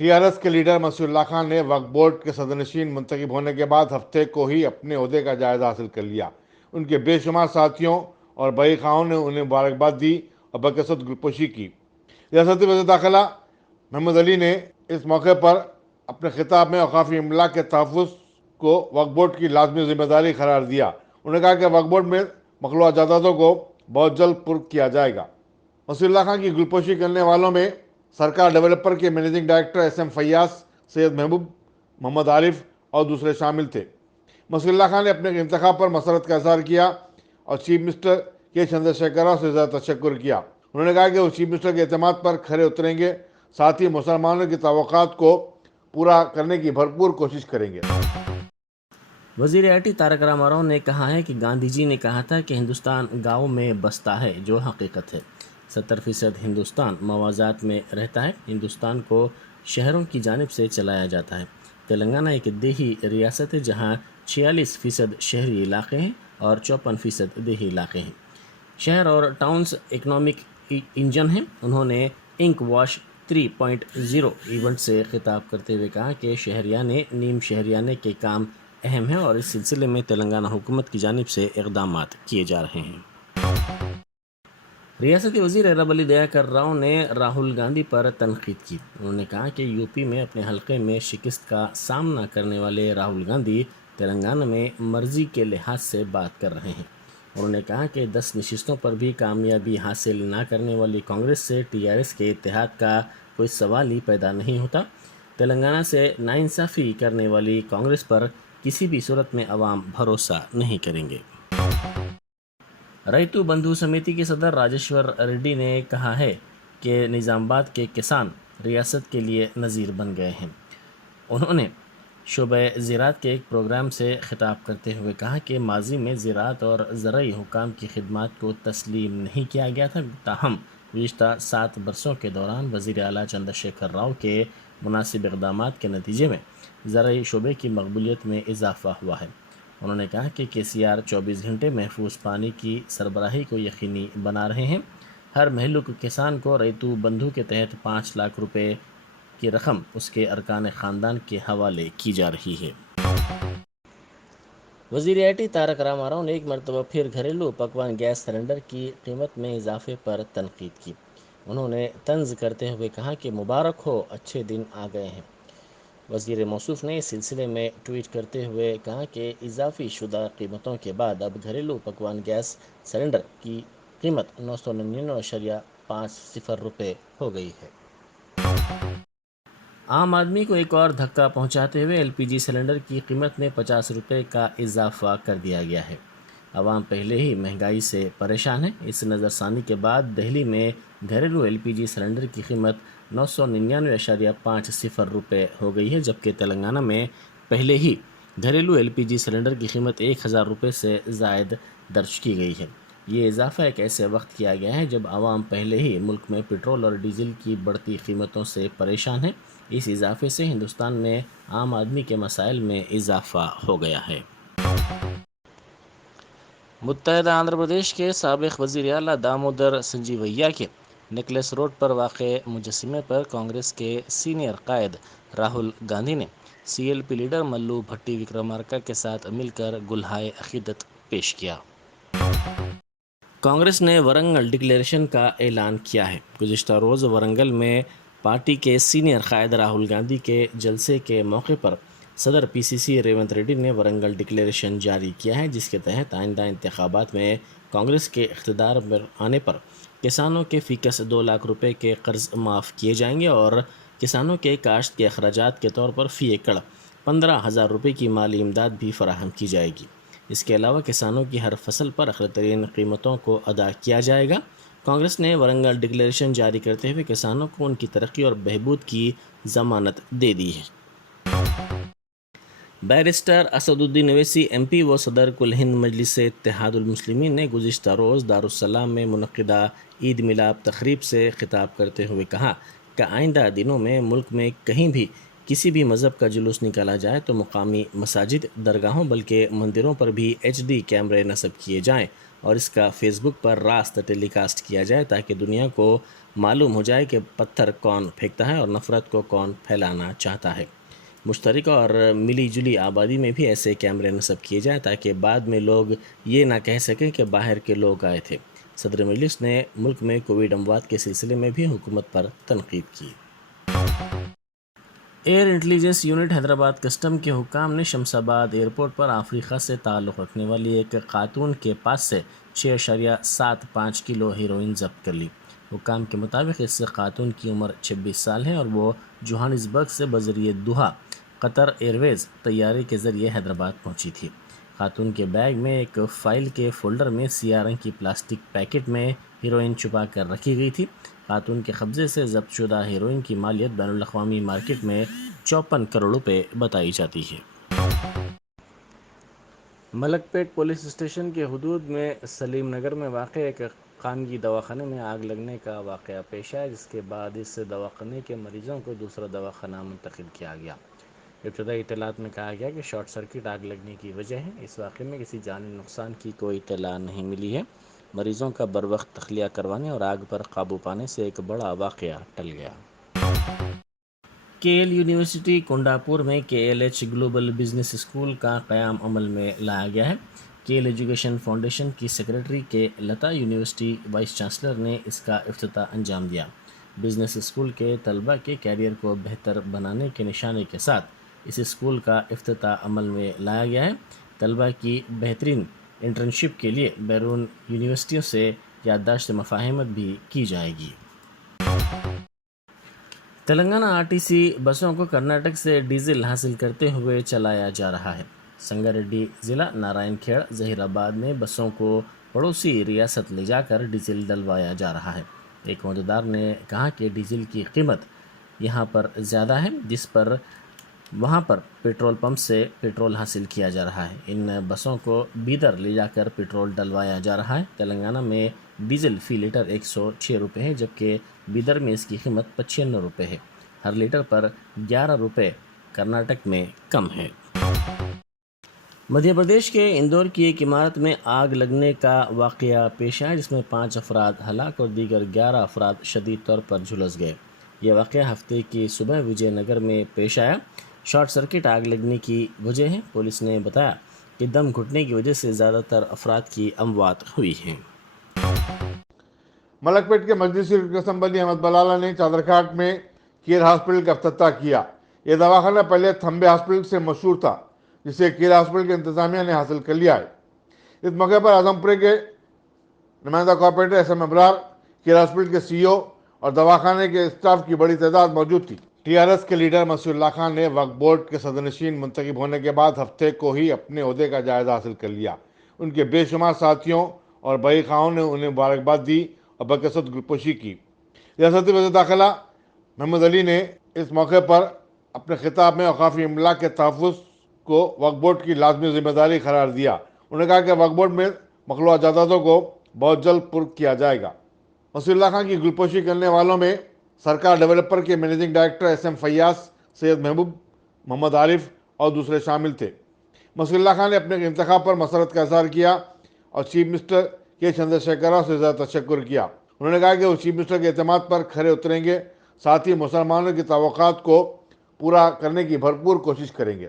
T R S کے leader مسیح اللہ خان نے وقف بورڈ کے صدرنشین منتخب ہونے کے بعد ہفتے کو ہی اپنے عہدے کا جائزہ حاصل کر لیا۔ ان کے بے شمار ساتھیوں اور بڑی خواہوں نے انہیں مبارکباد دی اور بکثرت گلپوشی کی۔ ریاستی وزیر داخلہ محمد علی نے اس موقع پر اپنے خطاب میں اوقافی املاک کے تحفظ کو وقف بورڈ کی لازمی ذمہ داری قرار دیا۔ انہوں نے کہا کہ وقف بورڈ میں مخلوع جائیدادوں کو بہت جلد پر کیا جائے گا۔ وسیع اللہ خان کی گلپوشی کرنے والوں میں سرکار ڈیولپر کے managing director S M Fayaz, Syed Mehboob, Mohammad عارف اور دوسرے شامل تھے۔ وسیع اللہ خان نے اپنے انتخاب پر مسرت کا اظہار کیا اور چیف منسٹر کے چندر شیکھر راؤ سے زیادہ تشکر کیا۔ انہوں نے کہا کہ وہ چیف منسٹر کے اعتماد پر کھرے اتریں گے، ساتھ ہی مسلمانوں کی توقعات کو پورا کرنے کی بھرپور کوشش کریں گے۔ وزیر آئی ٹی تارک راما راؤ نے کہا ہے کہ گاندھی جی نے کہا تھا کہ ہندوستان گاؤں میں بستا ہے، جو حقیقت ہے۔ 70% ہندوستان موازات میں رہتا ہے۔ ہندوستان کو شہروں کی جانب سے چلایا جاتا ہے۔ تلنگانہ ایک دیہی ریاست ہے جہاں 46% شہری علاقے ہیں اور 54% دیہی علاقے ہیں۔ شہر اور ٹاؤنز اکنامک انجن ہیں۔ انہوں نے انک واش 3.0 ایونٹ سے خطاب کرتے ہوئے کہا کہ شہریانے نیم شہریانے کے کام اہم ہیں اور اس سلسلے میں تلنگانہ حکومت کی جانب سے اقدامات کیے جا رہے ہیں۔ ریاستی وزیر ارب علی دیاکر راؤ نے راہل گاندھی پر تنقید کی۔ انہوں نے کہا کہ یو پی میں اپنے حلقے میں شکست کا سامنا کرنے والے راہل گاندھی تلنگانہ میں مرضی کے لحاظ سے بات کر رہے ہیں۔ انہوں نے کہا کہ 10 نشستوں پر بھی کامیابی حاصل نہ کرنے والی کانگریس سے ٹی آر ایس کے اتحاد کا کوئی سوال ہی پیدا نہیں ہوتا۔ تلنگانہ سے ناانصافی کرنے والی کانگریس پر کسی بھی صورت میں عوام بھروسہ نہیں کریں گے۔ ریتو بندھو سمیتی کے صدر راجیشور ریڈی نے کہا ہے کہ نظام آباد کے کسان ریاست کے لیے نظیر بن گئے ہیں۔ انہوں نے شعبہ زراعت کے ایک پروگرام سے خطاب کرتے ہوئے کہا کہ ماضی میں زراعت اور زرعی حکام کی خدمات کو تسلیم نہیں کیا گیا تھا، تاہم گزشتہ 7 برسوں کے دوران وزیر اعلیٰ چندر شیکھر راؤ کے مناسب اقدامات کے نتیجے میں زرعی شعبے کی مقبولیت میں اضافہ ہوا ہے۔ انہوں نے کہا کہ کے سی آر 24 گھنٹے محفوظ پانی کی سربراہی کو یقینی بنا رہے ہیں۔ ہر مہلوک کسان کو ریتو بندھو کے تحت 5 لاکھ روپے کی رقم اس کے ارکان خاندان کے حوالے کی جا رہی ہے۔ وزیر آئی ٹی تارک راما راؤ نے ایک مرتبہ پھر گھریلو پکوان گیس سلنڈر کی قیمت میں اضافے پر تنقید کی۔ انہوں نے طنز کرتے ہوئے کہا کہ مبارک ہو، اچھے دن آ گئے ہیں۔ وزیر موصوف نے اس سلسلے میں ٹویٹ کرتے ہوئے کہا کہ اضافی شدہ قیمتوں کے بعد اب گھریلو پکوان گیس سلنڈر کی قیمت 999.50 روپے ہو گئی ہے۔ عام آدمی کو ایک اور دھکا پہنچاتے ہوئے ایل پی جی سلنڈر کی قیمت میں 50 روپے کا اضافہ کر دیا گیا ہے۔ عوام پہلے ہی مہنگائی سے پریشان ہے۔ اس نظر ثانی کے بعد دہلی میں گھریلو ایل پی جی سلنڈر کی قیمت 999.50 روپے ہو گئی ہے، جبکہ تلنگانہ میں پہلے ہی گھریلو ایل پی جی سلنڈر کی قیمت 1000 روپے سے زائد درج کی گئی ہے۔ یہ اضافہ ایک ایسے وقت کیا گیا ہے جب عوام پہلے ہی ملک میں پٹرول اور ڈیزل کی بڑھتی قیمتوں سے پریشان ہے۔ اس اضافے سے ہندوستان میں عام آدمی کے مسائل میں اضافہ ہو گیا ہے۔ متحدہ آندھرا پردیش کے سابق وزیر اعلیٰ دامودر سنجیویا کے نیکلس روڈ پر واقع مجسمے پر کانگریس کے سینئر قائد راہل گاندھی نے سی ایل پی لیڈر ملو بھٹی وکرمارکا کے ساتھ مل کر گلہائے عقیدت پیش کیا۔ کانگریس نے ورنگل ڈکلیریشن کا اعلان کیا ہے۔ گزشتہ روز ورنگل میں پارٹی کے سینئر قائد راہل گاندھی کے جلسے کے موقع پر صدر پی سی سی ریونت ریڈی نے ورنگل ڈکلیریشن جاری کیا ہے، جس کے تحت آئندہ انتخابات میں کانگریس کے اقتدار میں آنے پر کسانوں کے فی کس 2 لاکھ روپے کے قرض معاف کیے جائیں گے اور کسانوں کے کاشت کے اخراجات کے طور پر فی ایکڑ 15,000 روپے کی مالی امداد بھی فراہم کی جائے گی۔ اس کے علاوہ کسانوں کی ہر فصل پر اقلی ترین قیمتوں کو ادا کیا جائے گا۔ کانگریس نے ورنگل ڈکلیریشن جاری کرتے ہوئے کسانوں کو ان کی ترقی اور بہبود کی ضمانت دے دی ہے۔ بیرسٹر اسد الدین اویسی ایم پی و صدر کل ہند مجلس اتحاد المسلمین نے گزشتہ روز دارالسلام میں منعقدہ عید میلاد تقریب سے خطاب کرتے ہوئے کہا کہ آئندہ دنوں میں ملک میں کہیں بھی کسی بھی مذہب کا جلوس نکالا جائے تو مقامی مساجد، درگاہوں بلکہ مندروں پر بھی HD کیمرے نصب کیے جائیں اور اس کا فیس بک پر راست ٹیلی کاسٹ کیا جائے تاکہ دنیا کو معلوم ہو جائے کہ پتھر کون پھینکتا ہے اور نفرت کو کون پھیلانا چاہتا ہے۔ مشترکہ اور ملی جلی آبادی میں بھی ایسے کیمرے نصب کیے جائیں تاکہ بعد میں لوگ یہ نہ کہہ سکیں کہ باہر کے لوگ آئے تھے۔ صدر مجلس نے ملک میں کووڈ اموات کے سلسلے میں بھی حکومت پر تنقید کی۔ Air intelligence unit Hyderabad custom کے حکام نے شمس آباد ایئرپورٹ پر افریقہ سے تعلق رکھنے والی ایک خاتون کے پاس سے 6.75 کلو ہیروئن ضبط کر لی۔ حکام کے مطابق اس خاتون کی عمر 26 سال ہے اور وہ جوہانسبرگ سے بذریعہ دوحہ قطر ایئر ویز طیارے کے ذریعے حیدرآباد پہنچی تھی۔ خاتون کے بیگ میں ایک فائل کے فولڈر میں سیاہ رنگ کی پلاسٹک پیکٹ میں ہیروئن چھپا کر رکھی گئی تھی۔ خاتون کے قبضے سے ضبط شدہ ہیروئن کی مالیت بین الاقوامی مارکیٹ میں 54 کروڑ روپے بتائی جاتی ہے۔ ملک پیٹ پولیس اسٹیشن کے حدود میں سلیم نگر میں واقع ایک خانگی دواخانے میں آگ لگنے کا واقعہ پیش آیا، جس کے بعد اس دواخانے کے مریضوں کو دوسرا دواخانہ منتقل کیا گیا۔ ابتدائی اطلاعات میں کہا گیا کہ شارٹ سرکٹ آگ لگنے کی وجہ ہے۔ اس واقعے میں کسی جانی نقصان کی کوئی اطلاع نہیں ملی ہے۔ مریضوں کا بروقت تخلیہ کروانے اور آگ پر قابو پانے سے ایک بڑا واقعہ ٹل گیا۔ KL یونیورسٹی کنڈاپور میں KLH گلوبل بزنس اسکول کا قیام عمل میں لایا گیا ہے۔ KL ایجوکیشن فاؤنڈیشن کی سیکریٹری کے لتا یونیورسٹی وائس چانسلر نے اس کا افتتاح انجام دیا۔ بزنس اسکول کے طلبہ کے کیریئر کو بہتر بنانے کے نشانے کے ساتھ اس اسکول کا افتتاح عمل میں لایا گیا ہے۔ طلبہ کی بہترین انٹرنشپ کے لیے بیرون یونیورسٹیوں سے یادداشت مفاہمت بھی کی جائے گی۔ تلنگانہ RTC بسوں کو کرناٹک سے ڈیزل حاصل کرتے ہوئے چلایا جا رہا ہے۔ سنگاریڈی ضلع نارائن کھیڑ ظہیر آباد میں بسوں کو پڑوسی ریاست لے جا کر ڈیزل ڈلوایا جا رہا ہے۔ ایک عہدیدار نے کہا کہ ڈیزل کی قیمت یہاں پر زیادہ ہے، جس پر وہاں پر پیٹرول پمپ سے پیٹرول حاصل کیا جا رہا ہے۔ ان بسوں کو بیدر لے جا کر پیٹرول ڈلوایا جا رہا ہے۔ تلنگانہ میں ڈیزل فی لیٹر 106 روپے ہے، جبکہ بیدر میں اس کی قیمت 95 روپے ہے۔ ہر لیٹر پر 11 روپے کرناٹک میں کم ہے۔ مدھیہ پردیش کے اندور کی ایک عمارت میں آگ لگنے کا واقعہ پیش آیا، جس میں 5 افراد ہلاک اور دیگر 11 افراد شدید طور پر جھلس گئے۔ یہ واقعہ ہفتے کی صبح وجے نگر میں پیش آیا۔ شارٹ سرکٹ آگ لگنے کی وجہ ہے۔ پولیس نے بتایا کہ دم گھٹنے کی وجہ سے زیادہ تر افراد کی اموات ہوئی ہیں۔ ملک پیٹ کے مجلسی رکن اسمبلی احمد بلالہ نے چادرگھاٹ میں کیئر ہاسپٹل کا افتتاح کیا۔ یہ دواخانہ پہلے تھمبے ہاسپٹل سے مشہور تھا، جسے کیئر ہاسپٹل کی انتظامیہ نے حاصل کر لیا ہے۔ اس موقع پر اعظم پورے کے نمائندہ کارپوریٹر SM ابرار، کیئر ہاسپٹل کے CEO اور دواخانے کے اسٹاف کی بڑی تعداد موجود تھی۔ TRS کے لیڈر مسیح اللہ خان نے وقف بورڈ کے صدر نشین منتخب ہونے کے بعد ہفتے کو ہی اپنے عہدے کا جائزہ حاصل کر لیا۔ ان کے بے شمار ساتھیوں اور بڑی خواہوں نے انہیں مبارکباد دی اور بکثرت گلپوشی کی۔ ریاستی وزیر داخلہ محمد علی نے اس موقع پر اپنے خطاب میں اوقافی املاک کے تحفظ کو وقف بورڈ کی لازمی ذمہ داری قرار دیا۔ انہوں نے کہا کہ وقف بورڈ میں مخلوع جائیدادوں کو بہت جلد پر کیا جائے گا۔ مسیح اللہ خان کی گلپوشی کرنے والوں میں سرکار ڈیولپر کے managing director SM Fayyaz, Syed Mehboob, Mohammad عارف اور دوسرے شامل تھے۔ مسیح اللہ خان نے اپنے انتخاب پر مسرت کا اظہار کیا اور چیف منسٹر کے چندر شیکھر راؤ سے زیادہ تشکر کیا۔ انہوں نے کہا کہ وہ چیف منسٹر کے اعتماد پر کھرے اتریں گے، ساتھ ہی مسلمانوں کی توقعات کو پورا کرنے کی بھرپور کوشش کریں گے۔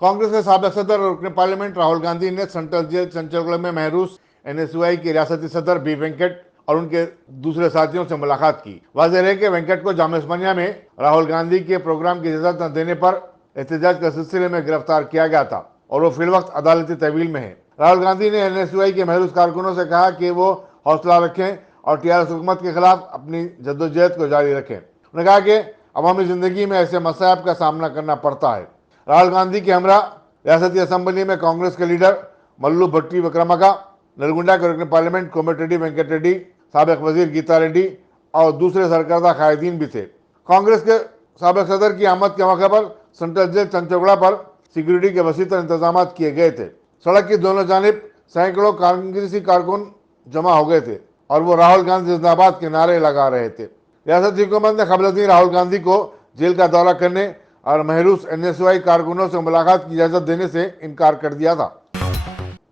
کانگریس کے سابق صدر اور رکن پارلیمنٹ راہل گاندھی نے سینٹرل جیل چنچل میں محروس NSUI کے ریاستی صدر B وینکٹ اور ان کے دوسرے ساتھیوں سے ملاقات کی۔ واضح ہے کہ وینکٹ کو جامعہ عثمانیہ میں راہل گاندھی کے پروگرام کی اجازت نہ دینے پر احتجاج کے سلسلے میں گرفتار کیا گیا تھا اور وہ فی الوقت عدالتی تحویل میں ہے۔ راہل گاندھی نے NSUI کے محروس کارکنوں سے کہا کہ وہ حوصلہ رکھیں اور TRS حکومت کے خلاف اپنی جدوجہد کو جاری رکھیں۔ انہوں نے کہا کہ عوامی زندگی میں ایسے مصائب کا سامنا کرنا پڑتا ہے۔ راہل گاندھی کے ہمراہ ریاستی اسمبلی میں کانگریس کے لیڈر ملو بھٹی وکرمکا، نلگنڈا کے رکن پارلیمنٹ کومٹ ریڈی وینکٹ ریڈی، سابق وزیر گیتا ریڈی اور دوسرے سرکردہ قائدین بھی تھے۔ کانگریس کے سابق صدر کی آمد کے موقع پر سینٹرل جیل چنچوگڑا پر سیکیورٹی کے وسیع تر انتظامات کیے گئے تھے۔ سڑک کی دونوں جانب سینکڑوں کانگریسی کارکن جمع ہو گئے تھے اور وہ راہل گاندھی زندہ باد کے نعرے لگا رہے تھے۔ ریاستی حکومت نے قبل ازیں راہل گاندھی کو جیل کا دورہ کرنے اور محروس NSY کارکنوں سے ملاقات کی اجازت دینے سے انکار کر دیا تھا۔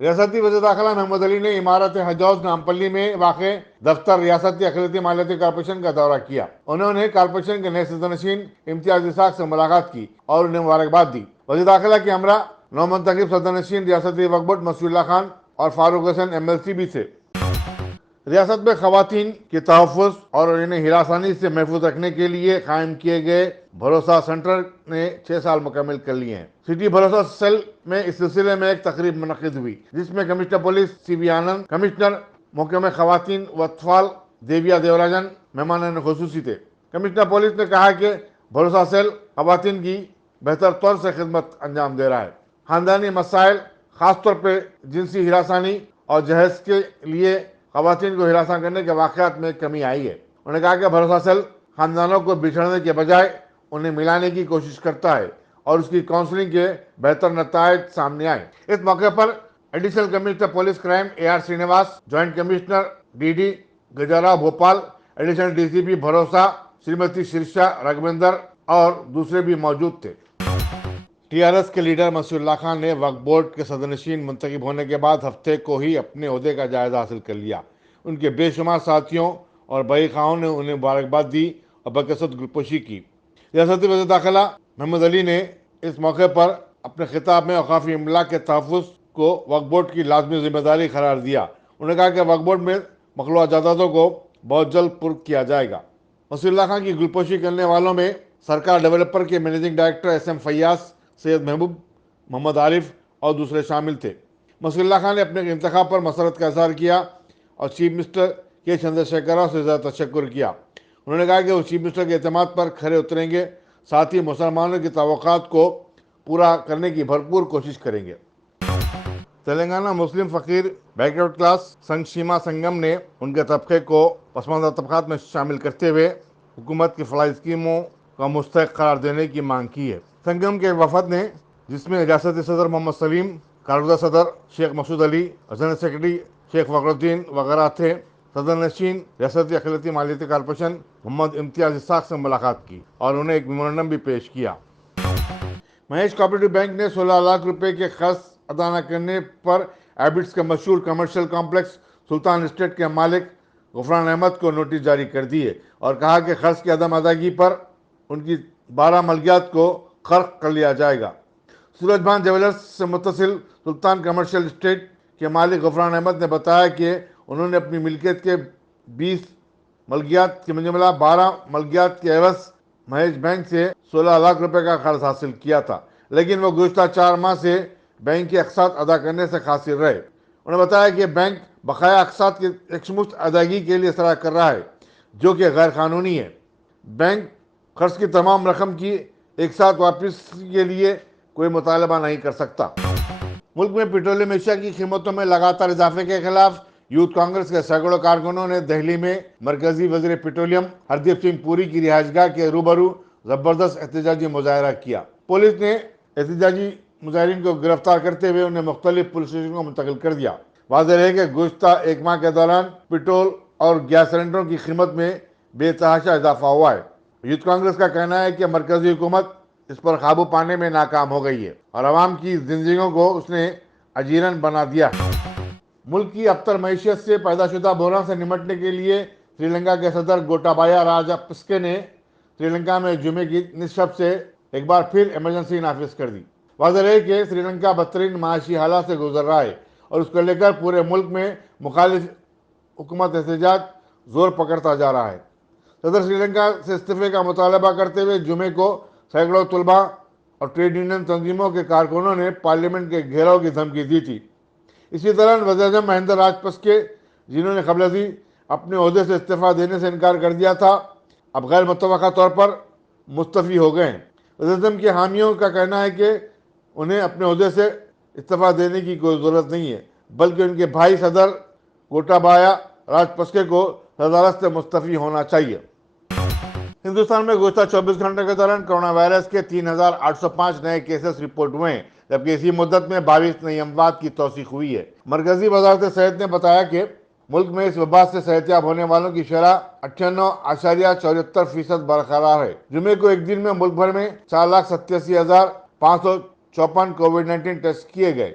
ریاستی وزیر داخلہ محمد علی نے عمارت حجوز نامپلی میں واقع دفتر ریاستی اقلیتی مالیاتی کارپوریشن کا دورہ کیا۔ انہوں نے کارپوریشن کے نئے صدر نشین امتیاز اسحاق سے ملاقات کی اور انہیں مبارکباد دی۔ وزیر داخلہ کے ہمراہ نو منتخب صدر نشین ریاستی وقف بورڈ مسیح اللہ خان اور فاروق حسین MLC بھی تھے۔ ریاست میں خواتین کے تحفظ اور انہیں ہراسانی سے محفوظ رکھنے کے لیے قائم کیے گئے بھروسہ سینٹر نے 6 سال مکمل کر لیے ہیں۔ سٹی بھروسہ سیل میں اس سلسلے میں ایک تقریب منعقد ہوئی جس میں کمشنر پولیس CV آنند، کمشنر محکمہ خواتین و اطفال دیویا دیوراجن مہمان خصوصی تھے۔ کمشنر پولیس نے کہا کہ بھروسہ سیل خواتین کی بہتر طور سے خدمت انجام دے رہا ہے۔ خاندانی مسائل، خاص طور پہ جنسی ہراسانی اور جہیز کے لیے خواتین کو ہراساں کرنے کے واقعات میں کمی آئی ہے۔ انہوں نے کہا کہ بھروسہ سیل خاندانوں کو بچھڑنے کے بجائے انہیں ملانے کی کوشش کرتا ہے اور اس کی کاؤنسلنگ کے بہتر نتائج سامنے آئے۔ اس موقع پر additional commissioner police crime AR Srinivas, joint commissioner DD Gajarao Bhupal, additional DCP Bharosa Shrimati شرشا رگھویندر اور دوسرے بھی موجود تھے۔ TRS کے لیڈر مسیح اللہ خان نے وقف بورڈ کے صدر نشین منتخب ہونے کے بعد ہفتے کو ہی اپنے عہدے کا جائزہ حاصل کر لیا۔ ان کے بے شمار ساتھیوں اور بھائی خواہوں نے انہیں مبارکباد دی اور بکثرت گلپوشی کی۔ ریاستی وزیر داخلہ محمد علی نے اس موقع پر اپنے خطاب میں اوقافی املاک کے تحفظ کو وقف بورڈ کی لازمی ذمہ داری قرار دیا۔ انہوں نے کہا کہ وقف بورڈ میں مخلوع جائیدادوں کو بہت جلد پر کیا جائے گا۔ مسیح اللہ خان کی گلپوشی کرنے والوں میں سرکار ڈیولپر کے managing director SM Fayyaz, Syed Mehboob, Mohammad عارف اور دوسرے شامل تھے۔ مسیح اللہ خان نے اپنے انتخاب پر مسرت کا اظہار کیا اور چیف منسٹر کے چندر شیکھر راؤ سے زیادہ تشکر کیا۔ انہوں نے کہا کہ وہ چیف منسٹر کے اعتماد پر کھرے اتریں گے، ساتھ ہی مسلمانوں کی توقعات کو پورا کرنے کی بھرپور کوشش کریں گے۔ تلنگانہ مسلم فقیر بیک ورڈ کلاس سنگھ سیما سنگم نے ان کے طبقے کو پسماندہ طبقات میں شامل کرتے ہوئے حکومت کی فلاحی اسکیموں کا مستحق قرار دینے کی مانگ کی ہے۔ سنگم کے وفد نے، جس میں ریاستی صدر محمد سلیم، کارکردہ صدر شیخ مسعود علی، جنرل سیکرٹری شیخ فخر الدین وغیرہ تھے، صدر نشین ریاستی اقلیتی مالیاتی کارپوریشن محمد امتیاز اسحاق سے ملاقات کی اور انہیں ایک میمورنڈم بھی پیش کیا۔ مہیش کوآپریٹو بینک نے 16 لاکھ روپے کے قرض ادا نہ کرنے پر ایبٹس کے مشہور کمرشل کمپلیکس سلطان اسٹیٹ کے مالک غفران احمد کو نوٹس جاری کر دیے اور کہا کہ قرض کی عدم ادائیگی پر ان کی 12 ملکیات کو غرق کر لیا جائے گا۔ سورج بان جیولرز سے متصل سلطان کمرشل اسٹیٹ کے مالک غفران احمد نے بتایا کہ انہوں نے اپنی ملکیت کے 20 ملکیات کی مجملہ 12 ملکیات کے عوض مہیش بینک سے 16 لاکھ روپے کا قرض حاصل کیا تھا، لیکن وہ گزشتہ 4 ماہ سے بینک کے اقساط ادا کرنے سے قاصر رہے۔ انہوں نے بتایا کہ بینک بقایا اقساط کی یکمشت ادائیگی کے لیے اصرار کر رہا ہے، جو کہ غیر قانونی ہے۔ بینک قرض کی تمام رقم کی ایک ساتھ واپسی کے لیے کوئی مطالبہ نہیں کر سکتا۔ ملک میں پیٹرولیم اشیاء کی قیمتوں میں لگاتار اضافے کے خلاف یوتھ کانگریس کے سینکڑوں کارکنوں نے دہلی میں مرکزی وزیر پیٹرولیم ہردیپ سنگھ پوری کی رہائش گاہ کے روبرو زبردست احتجاجی مظاہرہ کیا۔ پولیس نے احتجاجی مظاہرین کو گرفتار کرتے ہوئے انہیں مختلف پولیس اسٹیشن کو منتقل کر دیا۔ واضح ہے کہ گزشتہ 1 ماہ کے دوران پیٹرول اور گیس سلنڈروں کی قیمت میں بے تحاشا اضافہ ہوا ہے۔ یوتھ کانگریس کا کہنا ہے کہ مرکزی حکومت اس پر قابو پانے میں ناکام ہو گئی ہے اور عوام کی زندگیوں کو اس نے اجیرن بنا دیا ہے۔ ملک کی ابتر معیشت سے پیدا شدہ بحران سے نمٹنے کے لیے سری لنکا کے صدر گوٹابایا راجپکسے نے سری لنکا میں جمعے کی نصف سے ایک بار پھر ایمرجنسی نافذ کر دی۔ واضح ہے کہ سری لنکا بدترین معاشی حالات سے گزر رہا ہے اور اس کو لے کر پورے ملک میں مخالف حکومت احتجاج زور پکڑتا جا رہا ہے۔ صدر سری لنکا سے استعفے کا مطالبہ کرتے ہوئے جمعے کو سینکڑوں طلباء اور ٹریڈ یونین تنظیموں کے کارکنوں نے پارلیمنٹ کے گھیراؤ کی دھمکی دی تھی۔ اسی دوران وزیر اعظم مہندر راجپکسے، جنہوں نے قبل ازیں اپنے عہدے سے استعفیٰ دینے سے انکار کر دیا تھا، اب غیر متوقع طور پر مستعفی ہو گئے ہیں۔ وزیر اعظم کے حامیوں کا کہنا ہے کہ انہیں اپنے عہدے سے استعفیٰ دینے کی کوئی ضرورت نہیں ہے، بلکہ ان کے بھائی صدر گوٹابایا راجپکسے کو صدارت سے مستعفی ہونا چاہیے۔ ہندوستان میں گزشتہ 24 گھنٹوں کے دوران کرونا وائرس کے 3805 نئے کیسز رپورٹ ہوئے ہیں، جبکہ اسی مدت میں 22 نئی اموات کی توثیق ہوئی ہے۔ مرکزی وزارت صحت نے بتایا کہ ملک میں اس وبا سے صحتیاب ہونے والوں کی شرح 98.74% برقرار ہے۔ جمعے کو ایک دن میں ملک بھر میں 4,87,554 کووڈ-19 ٹیسٹ کیے گئے۔